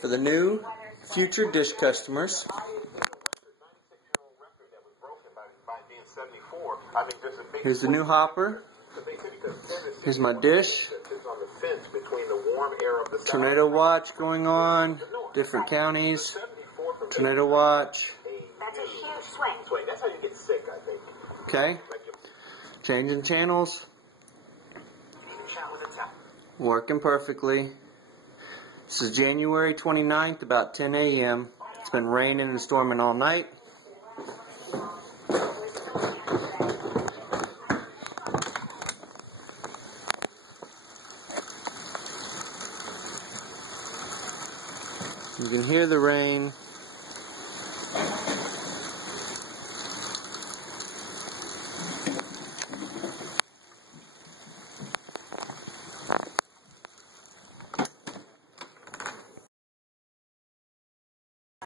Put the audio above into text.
for the new future dish customers. Here's the new hopper. Here's my dish. Tornado watch going on. Different counties. Tornado watch. That's a huge swing. That's how you get sick, I think. Okay. Changing channels. Working perfectly. This is January 29th, about 10 a.m. It's been raining and storming all night. You can hear the rain.